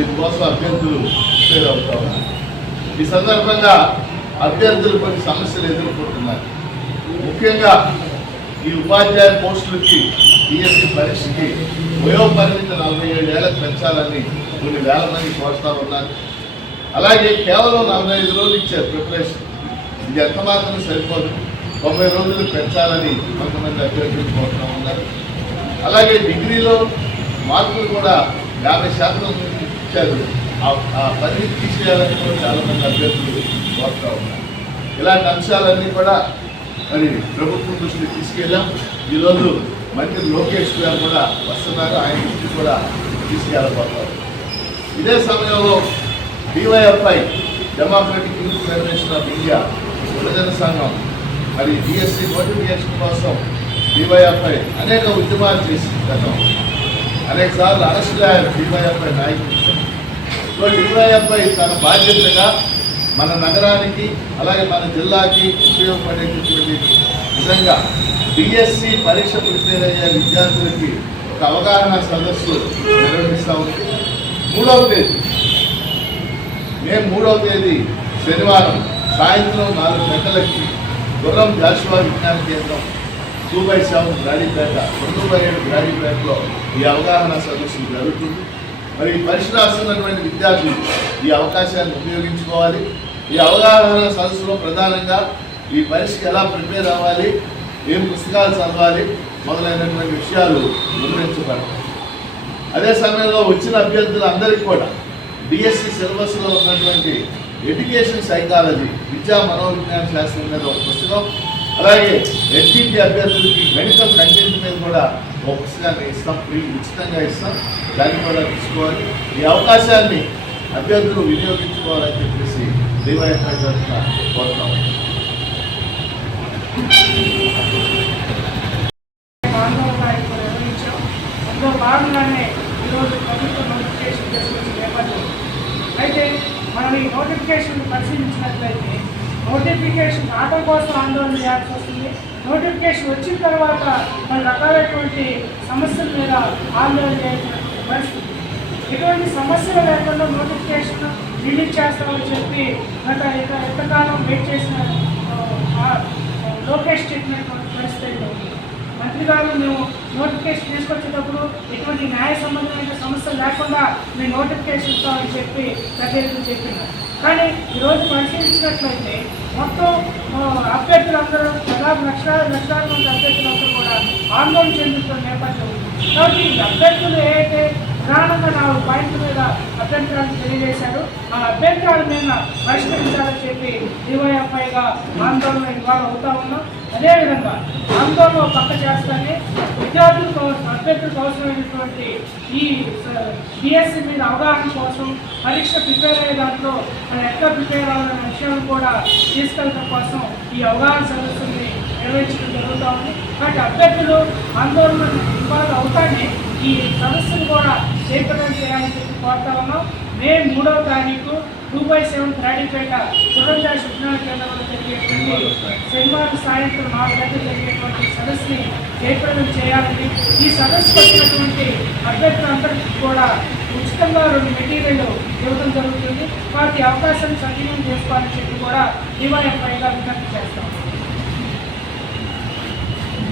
దీనికోసం అభ్యర్థులు ఫెయిల్ అవుతా ఉన్నారు. ఈ సందర్భంగా అభ్యర్థులు కొన్ని సమస్యలు ఎదుర్కొంటున్నారు. ముఖ్యంగా ఈ ఉపాధ్యాయ పోస్టులకి డిఎస్సి పరీక్షకి వయోపరిమితి నలభై ఏడు ఏళ్ళకి పెంచాలని కొన్ని వేల మంది కోరుతా ఉన్నారు. అలాగే కేవలం నలభై ఐదు రోజులు ఇచ్చారు ప్రిపరేషన్ ఇది ఎంత మాత్రం సరిపోదు. తొంభై రోజులు పెంచాలని కొంతమంది అభ్యర్థులు కోరుతా ఉన్నారు. అలాగే డిగ్రీలో మార్కులు కూడా యాభై శాతం ఇచ్చారు. ఆ- పని తీసేయాలని కూడా చాలా మంది అభ్యర్థులు కోరుతా ఉన్నారు. ఇలాంటి అంశాలన్నీ కూడా మరి ప్రభుత్వం దృష్టికి తీసుకెళ్ళాం. ఈరోజు మంత్రి లోకేష్ గారు కూడా వస్తున్నారు. ఆయన దృష్టి కూడా తీసుకెళ్ళబోతారు. ఇదే సమయంలో DYFI democratic youth federation of India యువజన సంఘం మరి డిఎస్సి నోటిఫికేషన్ కోసం డివైఎఫ్ఐ అనేక ఉద్యమాలు చేసింది గతం. అనేక సార్లు అరెస్టులు అయ్యారు డివైఎఫ్ఐ నాయకులు సో డివైఎఫ్ఐ తన బాధ్యతగా మన నగరానికి అలాగే మన జిల్లాకి ఉపయోగపడేటటువంటి విధంగా బిఎస్సి పరీక్ష ప్రిపేర్ అయ్యే విద్యార్థులకి ఒక అవగాహన సదస్సు నిర్వహిస్తూ ఉంది. మూడవ తేదీ. మే మూడవ తేదీ శనివారం సాయంత్రం నాలుగు గంటలకి గుర్రం జాషువా విజ్ఞాన కేంద్రం టూ బై సెవెన్ గ్రాడీపేట రెండు బై ఏడు గ్రాడీపేటలో ఈ అవగాహన సదస్సులు జరుగుతుంది. మరి ఈ పరీక్ష రాస్తున్నటువంటి విద్యార్థులు ఈ అవకాశాన్ని ఉపయోగించుకోవాలి. ఈ అవగాహన సదస్సులో ప్రధానంగా ఈ పరీక్షకు ఎలా ప్రిపేర్ అవ్వాలి ఏం పుస్తకాలు చదవాలి మొదలైనటువంటి విషయాలు వివరించబడతాయి. అదే సమయంలో వచ్చిన అభ్యర్థులందరికీ కూడా బిఎస్సి సిలబస్లో ఉన్నటువంటి ఎడ్యుకేషన్ సైకాలజీ విద్యా మనోవిజ్ఞాన శాస్త్రం మీద ఒక పుస్తకం అలాగే ఎస్జిటి అభ్యర్థులకి మెడికల్ కంటెంట్ మీద కూడా ఒక పుస్తకాన్ని ఇస్తాం ఫ్రీ ఉచితంగా ఇస్తాం. దాన్ని కూడా తీసుకోవాలి. ఈ అవకాశాన్ని అభ్యర్థులు వినియోగించుకోవాలని చెప్పేసి దేవాయత్ర తరఫున కోరుతాం ఆందోళన కార్యక్రమం అందులో భాగంగానే ఈరోజు ప్రభుత్వం నోటిఫికేషన్ తీసుకొచ్చిన నేపథ్యం అయితే మనం ఈ నోటిఫికేషన్ పరిశీలించినట్లయితే నోటిఫికేషన్ రావడం కోసం ఆందోళన చేయాల్సి వస్తుంది. నోటిఫికేషన్ వచ్చిన తర్వాత మన రకాలైనటువంటి సమస్యల మీద ఆందోళన చేయాల్సినటువంటి పరిస్థితి. ఎటువంటి సమస్యలు లేకుండా నోటిఫికేషన్ రిలీజ్ చేస్తామని చెప్పి గత ఇంత- ఎంతకాలం వెయిట్ చేసిన లోకేష్ చెప్పినటువంటి పరిస్థితి మంత్రి గారు మేము నోటిఫికేషన్ తీసుకొచ్చేటప్పుడు ఎటువంటి న్యాయ సంబంధమైన సమస్యలు లేకుండా మేము నోటిఫికేషన్ ఇస్తామని చెప్పి ప్రజలకు చెప్పినారు కానీ ఈరోజు పరిశీలించినట్లయితే మొత్తం అభ్యర్థులందరూ దాదాపు లక్షలాది లక్షలాది మంది అభ్యర్థులందరూ కూడా ఆందోళన చెందుతున్న నేపథ్యం కాబట్టి అభ్యర్థులు ఏదైతే ప్రధానంగా నాలుగు పాయింట్ల మీద అభ్యంతరాలు తెలియజేశాడు ఆ అభ్యంతరాల మీద పరిష్కరించాలని చెప్పి డివైఎఫ్ఐగా ఆందోళన ఇవాళ అవుతా ఉన్నాం. అదేవిధంగా ఆందోళన పక్క చేస్తానే విద్యార్థులకు అభ్యర్థులకు అవసరమైనటువంటి ఈ బిఎస్సి మీద అవగాహన కోసం పరీక్ష ప్రిపేర్ అయ్యే దాంట్లో మనం ఎట్లా ప్రిపేర్ అవ్వాలనే విషయాలు కూడా తీసుకెళ్ళడం కోసం ఈ అవగాహన సదస్సుని నిర్వహించడం జరుగుతూ ఉంది. కాబట్టి అభ్యర్థులు ఆందోళన ఇవాళ అవుతానే ఈ సదస్సును కూడా చేపట్టడం చేయాలని చెప్పి కోరుతా ఉన్నాం. మే మూడవ తారీఖు టూ బై సెవెన్ రాడిపేట గుర్రంజా శిక్షణ కేంద్రంలో జరిగేటువంటి శనివారం సాయంత్రం నాలుగు గంటలు జరిగేటువంటి సదస్సుని జయప్రదం చేయాలని ఈ సదస్సుకు వచ్చినటువంటి అభ్యర్థులందరికీ కూడా ఉచితంగా రెండు మెటీరియల్ ఇవ్వడం జరుగుతుంది. వాటి అవకాశం సద్వినియోగం చేసుకోవాలని చెప్పి కూడా డివైఎఫ్ఐగా విజ్ఞప్తి చేస్తాం